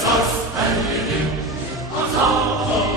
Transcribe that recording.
esas benliğim. Azam